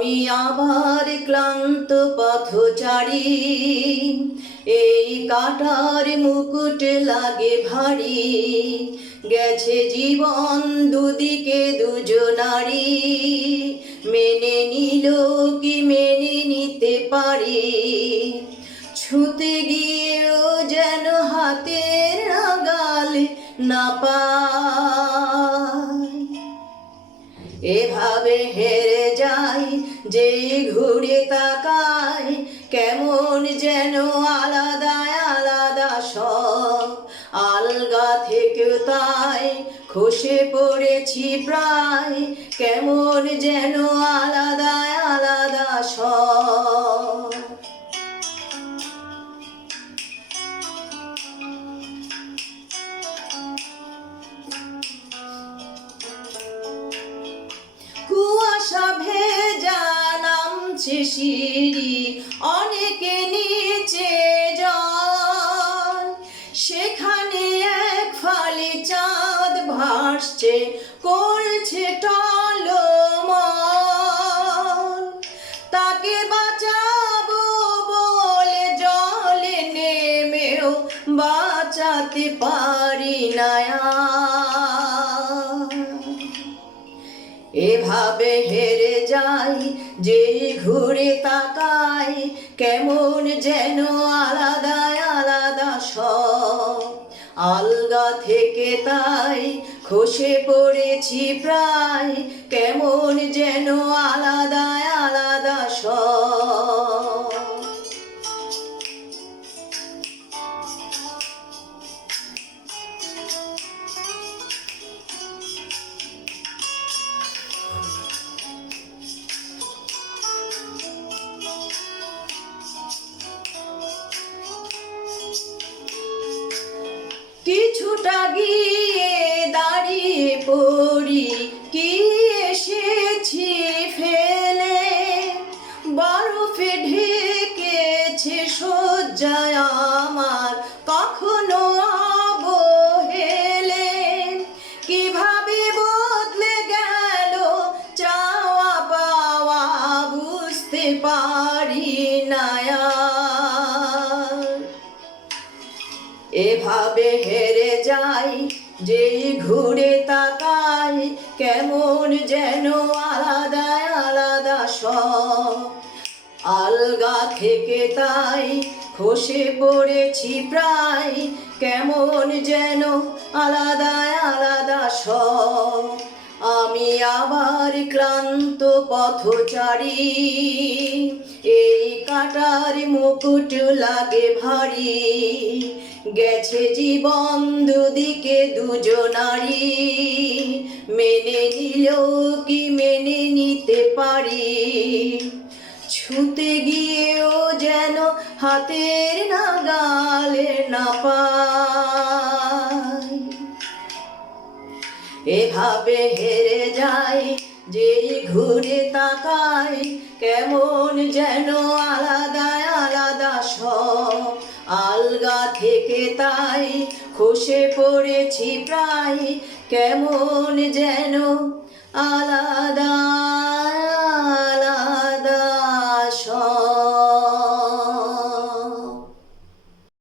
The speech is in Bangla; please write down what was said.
আমি আবার ক্লান্ত পথচারী, এই কাটার মুকুট লাগে ভারী। গেছে জীবন দুদিকে দুজনারি, মেনে নিল কি মেনে নিতে পারি। ছুঁতে গিয়েও যেন হাতের নাগাল না পায়। এভাবে হেরে যাই যে ঘুরে তাকায়, কেমন যেন আলাদা আলাদা সব। আলগা থেকেও তাই খসে পড়েছি প্রায়, কেমন যেন আলাদা আলাদা সব। কুয়াশা ভেজা নামছে সিঁড়ি, অনেকে নিচে জল। সেখানে এক ফালি চাঁদ ভাসছে, করছে টলমল। তাকে বাঁচাবো বলে জলে নেমেও বাঁচাতে পারি না আর। এভাবে হেরে যাই যে ঘুরে তাকাই, কেমন যেন আলাদা আলাদা সব। আলগা থেকে তাই খসে পড়েছি প্রায়, কেমন যেন আলাদা আলাদা সব। কিছুটা গিয়ে দাঁড়িয়ে পড়ি, কি এসেছি ফেলে। বরফে ঢেকেছে শয্যায় আমার, কখনো অবহেলে। কিভাবে বদলে গেল চাওয়া পাওয়া, বুঝতে পারি না আর। এভাবে হেরে যাই যে ঘুরে তাকাই, কেমন যেন আলাদা আলাদা সব। আলগা থেকে তাই খসে পড়েছি প্রায়, কেমন যেন আলাদা আলাদা সব। আমি আবার ক্লান্ত পথচারী, এই কাটার মুকুট লাগে ভারী। গেছে জীবন দুদিকে দুজনারি, মেনে নিলেও কি মেনে নিতে পারি। ছুঁতে গিয়েও যেন হাতের নাগালে না পাই। এভাবে হেরে যাই যে ঘুরে তাকাই, কেমন যেন আলাদা আলাদা সব। আলগা থেকে তাই খসে পড়েছি প্রায়, কেমন যেন আলাদা